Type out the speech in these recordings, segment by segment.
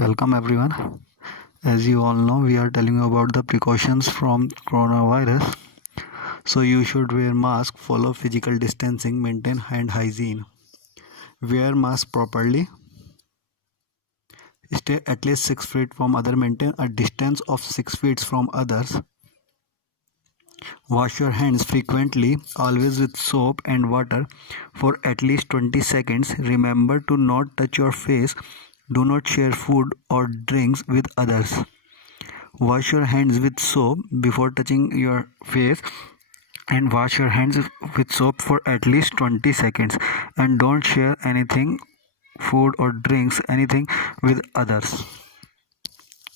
Welcome everyone. As you all know, we are telling you about the precautions from coronavirus. So you should wear mask, follow physical distancing, maintain hand hygiene. Wear mask properly. Stay at least 6 feet from others. Maintain a distance of 6 feet from others. Wash your hands frequently, always with soap and water for at least 20 seconds. Remember to not touch your face. Do not share food or drinks with others. Wash your hands with soap before touching your face and wash your hands with soap for at least 20 seconds and don't share anything, food or drinks, anything with others.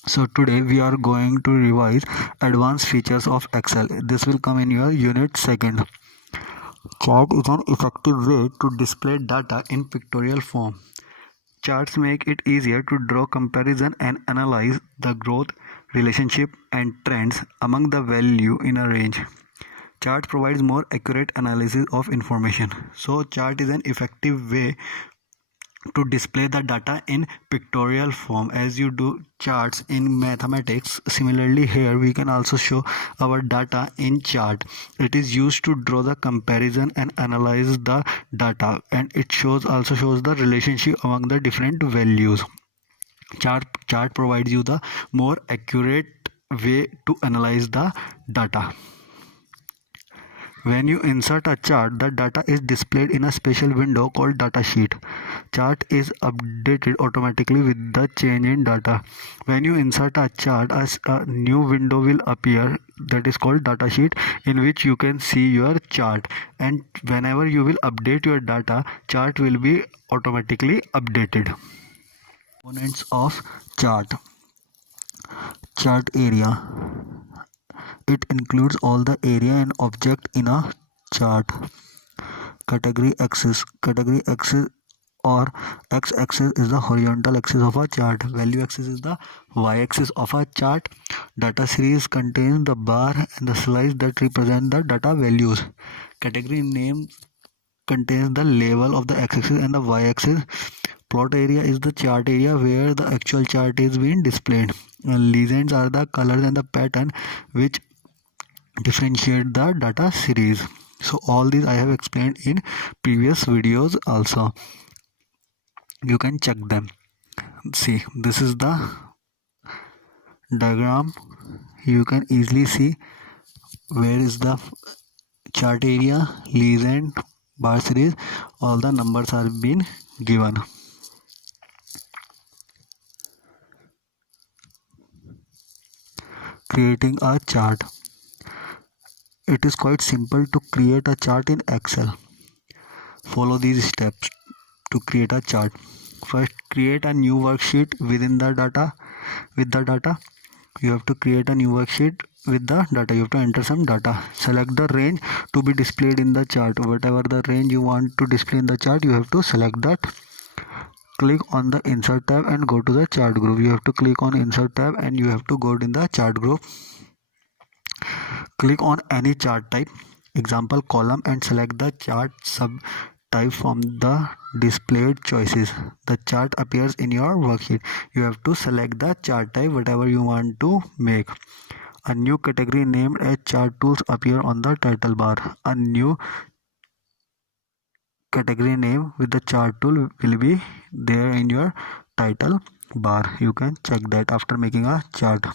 So today we are going to revise advanced features of Excel. This will come in your unit second. Chart is an effective way to display data in pictorial form. Charts make it easier to draw comparison and analyze the growth, relationship and trends among the value in a range. Chart provides more accurate analysis of information. So chart is an effective way to display the data in pictorial form. As you do charts in mathematics, similarly here we can also show our data in chart. It is used to draw the comparison and analyze the data, and it also shows the relationship among the different values. Chart provides you the more accurate way to analyze the data. When you insert a chart, the data is displayed in a special window called Datasheet. Chart is updated automatically with the change in data. When you insert a chart, a new window will appear that is called Datasheet, in which you can see your chart, and whenever you will update your data, chart will be automatically updated. Components of chart. Chart area. It includes all the area and object in a chart. Category axis. Category axis or x-axis is the horizontal axis of a chart. Value axis is the y-axis of a chart. Data series contains the bar and the slice that represent the data values. Category name contains the label of the x-axis and the y-axis. Plot area is the chart area where the actual chart is being displayed. Legends are the colors and the pattern which differentiate the data series. So all these I have explained in previous videos also. You can check them. See, this is the diagram. You can easily see where is the chart area, legend, bar series. All the numbers are being given. Creating a chart. It is quite simple to create a chart in Excel. Follow these steps to create a chart. First, create a new worksheet within the data. With the data, you have to create a new worksheet with the data. You have to enter some data. Select the range to be displayed in the chart. Whatever the range you want to display in the chart, you have to select that. Click on the insert tab and go to the chart group. You have to click on insert tab and you have to go in the chart group. Click on any chart type, example column, and select the chart subtype from the displayed choices. The chart appears in your worksheet. You have to select the chart type, whatever you want to make. A new category named as chart tools appear on the title bar. A new category name with the chart tool will be there in your title bar. You can check that after making a chart.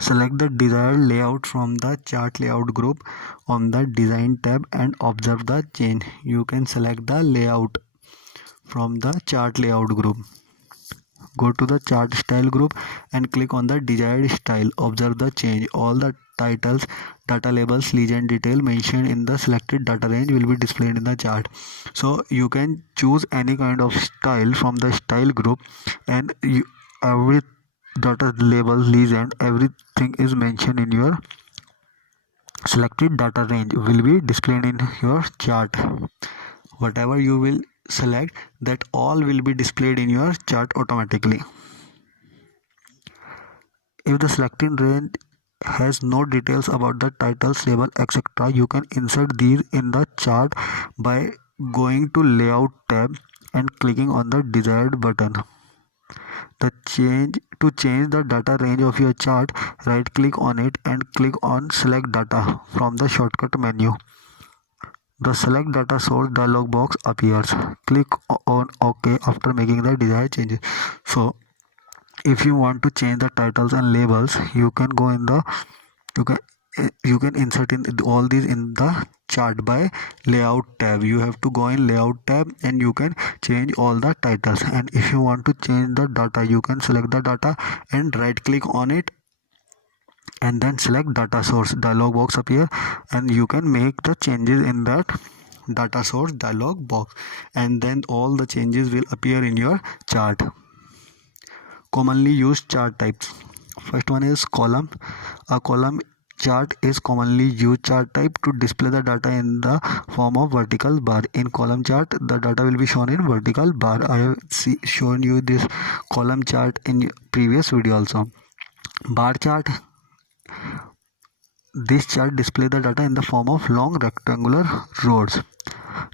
Select the desired layout from the chart layout group on the design tab and observe the change. You can select the layout from the chart layout group. Go to the chart style group and click on the desired style. Observe the change. All the titles, data labels, legend detail mentioned in the selected data range will be displayed in the chart. So you can choose any kind of style from the style group, and every data label, legend, everything is mentioned in your selected data range will be displayed in your chart. Whatever you will select, that all will be displayed in your chart automatically. If the selected range has no details about the titles, label, etc., you can insert these in the chart by going to layout tab and clicking on the desired button. To change the data range of your chart, right click on it and click on select data from the shortcut menu. The select data source dialog box appears. Click on OK after making the desired changes. So if you want to change the titles and labels, you can go in the you can you can insert in all these in the chart by layout tab. You have to go in layout tab and you can change all the titles. And if you want to change the data, you can select the data and right click on it and then select data source. Dialog box appear and you can make the changes in that data source dialog box, and then all the changes will appear in your chart. Commonly used chart types. First one is column. A column chart is commonly used chart type to display the data in the form of vertical bar. In column chart, the data will be shown in vertical bar. I have shown you this column chart in previous video also. Bar chart. This chart displays the data in the form of long rectangular rows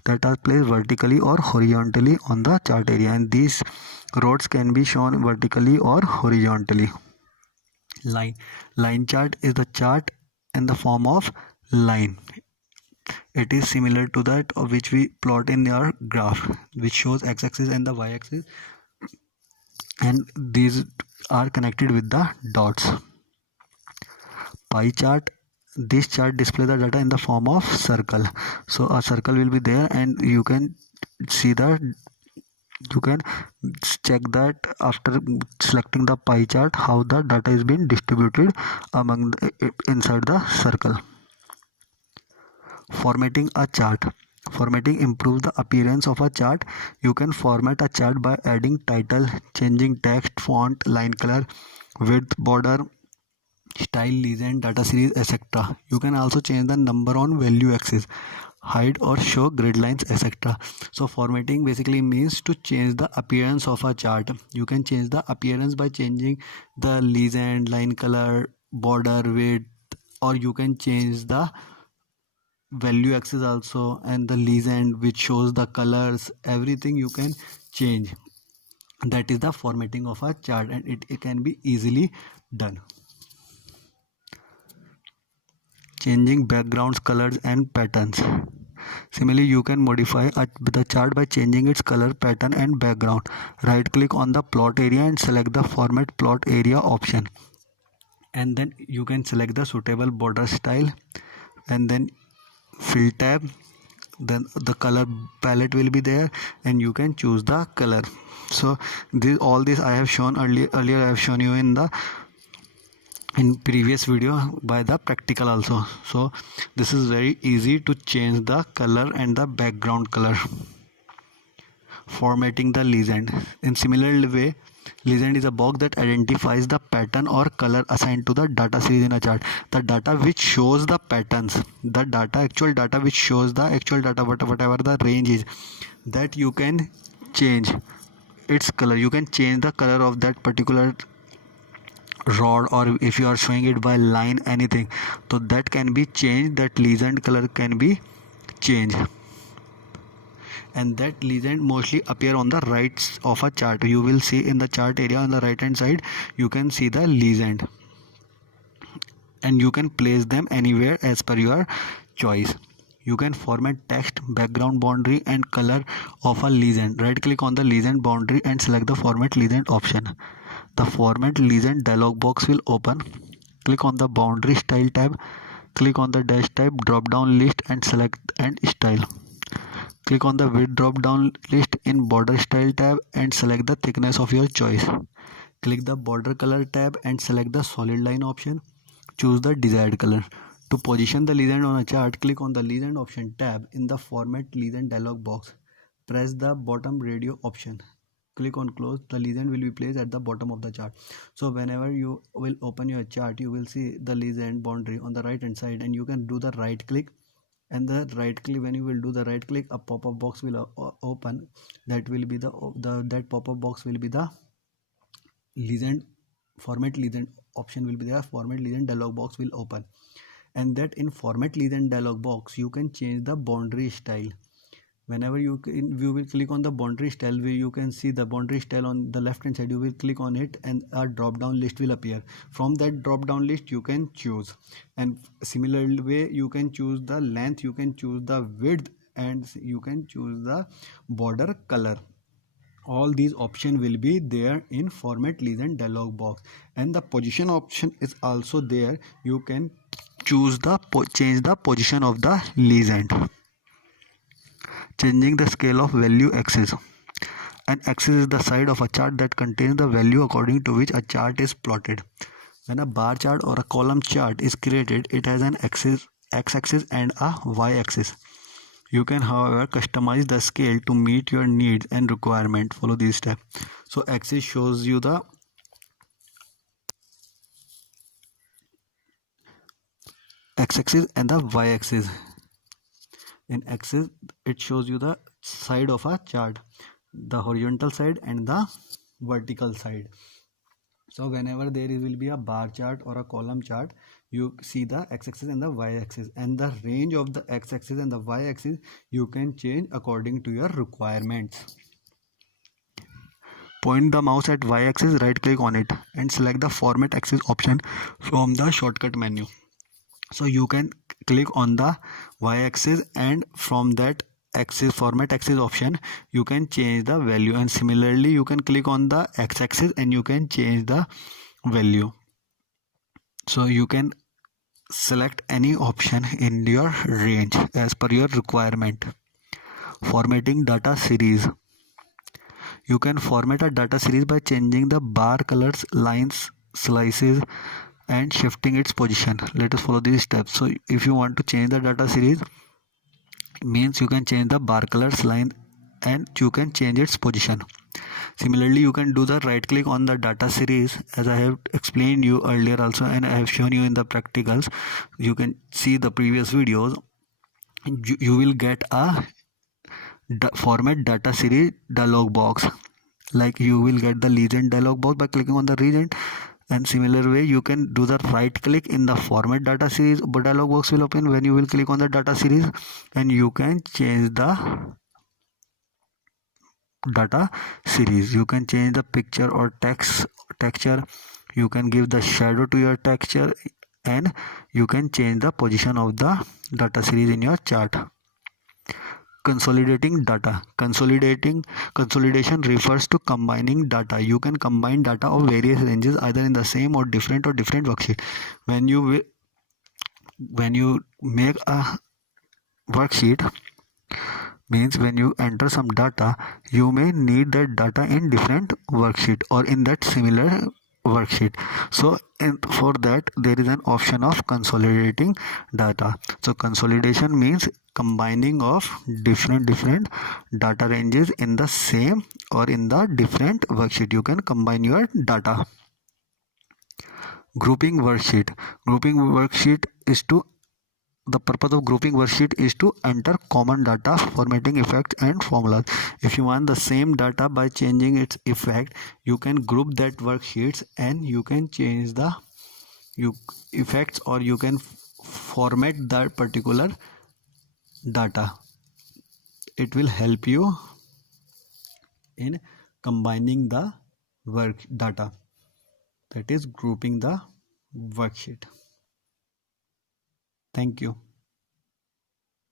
that are placed vertically or horizontally on the chart area, and these rows can be shown vertically or horizontally. Line chart is the chart in the form of line. It is similar to that of which we plot in our graph, which shows x-axis and the y-axis, and these are connected with the dots. Pie chart. This chart displays the data in the form of circle. So a circle will be there and you can see that you can check that after selecting the pie chart how the data is being distributed among inside the circle. Formatting a chart. Formatting improves the appearance of a chart. You can format a chart by adding title, changing text, font, line color, width, border, style, legend, data series, etc. You can also change the number on value axis, hide or show grid lines, etc. So formatting basically means to change the appearance of a chart. You can change the appearance by changing the legend, line color, border, width, or you can change the value axis also, and the legend which shows the colors. Everything you can change. That is the formatting of a chart, and it can be easily done. Changing backgrounds, colors and patterns. Similarly, you can modify the chart by changing its color, pattern and background. Right click on the plot area and select the format plot area option, and then you can select the suitable border style, and then fill tab, then the color palette will be there and you can choose the color. So all this I have shown earlier I have shown you in previous video by the practical also. So this is very easy to change the color and the background color. Formatting the legend. In similar way, legend is a box that identifies the pattern or color assigned to the data series in a chart. The data which shows the patterns, the actual data which shows the actual data, whatever the range is, that you can change its color. You can change the color of that particular rod, or if you are showing it by line, anything, so that can be changed. That legend color can be changed, and that legend mostly appear on the right of a chart. You will see in the chart area on the right hand side, you can see the legend, and you can place them anywhere as per your choice. You can format text, background, boundary and color of a legend. Right click on the legend boundary and select the format legend option. The format legend dialog box will open. Click on the boundary style tab, click on the dash type drop down list and select and style. Click on the width drop down list in border style tab and select the thickness of your choice. Click the border color tab and select the solid line option. Choose the desired color. To position the legend on a chart, click on the legend option tab in the format legend dialog box. Press the bottom radio option. Click on close. The legend will be placed at the bottom of the chart. So whenever you will open your chart, you will see the legend boundary on the right hand side, and you can do the right click, and the right click, when you will do the right click, a pop-up box will open. That will be that pop-up box will be the legend format legend option will be there. Format legend dialog box will open, and that in format legend dialog box you can change the boundary style. Whenever you will click on the boundary style, where you can see the boundary style on the left hand side, you will click on it and a drop down list will appear. From that drop down list you can choose, and similar way you can choose the length, you can choose the width, and you can choose the border color. All these options will be there in format legend dialog box, and the position option is also there. You can choose the change the position of the legend. Changing the scale of value axis. An axis is the side of a chart that contains the value according to which a chart is plotted. When a bar chart or a column chart is created, it has an x-axis and a y-axis. You can, however, customize the scale to meet your needs and requirement. Follow these steps. So axis shows you the x-axis and the y-axis. In axis, it shows you the side of a chart, the horizontal side and the vertical side. So whenever there will be a bar chart or a column chart, you see the x-axis and the y-axis, and the range of the x-axis and the y-axis you can change according to your requirements. Point the mouse at y-axis, right click on it and select the format axis option from the shortcut menu. So you can click on the y-axis, and from that axis format axis option you can change the value, and similarly you can click on the x-axis and you can change the value. So you can select any option in your range as per your requirement. Formatting data series. You can format a data series by changing the bar colors, lines, slices, and shifting its position. Let us follow these steps. So if you want to change the data series, means you can change the bar colors, line, and you can change its position. Similarly, you can do the right click on the data series, as I have explained you earlier also, and I have shown you in the practicals. You can see the previous videos. You will get a format data series dialog box. Like you will get the legend dialog box by clicking on the legend, and similar way you can do the right click in the format data series, but dialog box will open when you will click on the data series, and you can change the data series. You can change the picture or text texture, you can give the shadow to your texture, and you can change the position of the data series in your chart. Consolidating data. Consolidation refers to combining data. You can combine data of various ranges either in the same or different worksheet. When you make a worksheet, means when you enter some data, you may need that data in different worksheet or in that similar worksheet. So for that there is an option of consolidating data. So consolidation means combining of different data ranges in the same or in the different worksheet. You can combine your data. Grouping worksheet is to The purpose of grouping worksheet is to enter common data, formatting effects, and formulas. If you want the same data by changing its effect, you can group that worksheets and you can change the effects, or you can format that particular data. It will help you in combining the work data, that is grouping the worksheet. Thank you.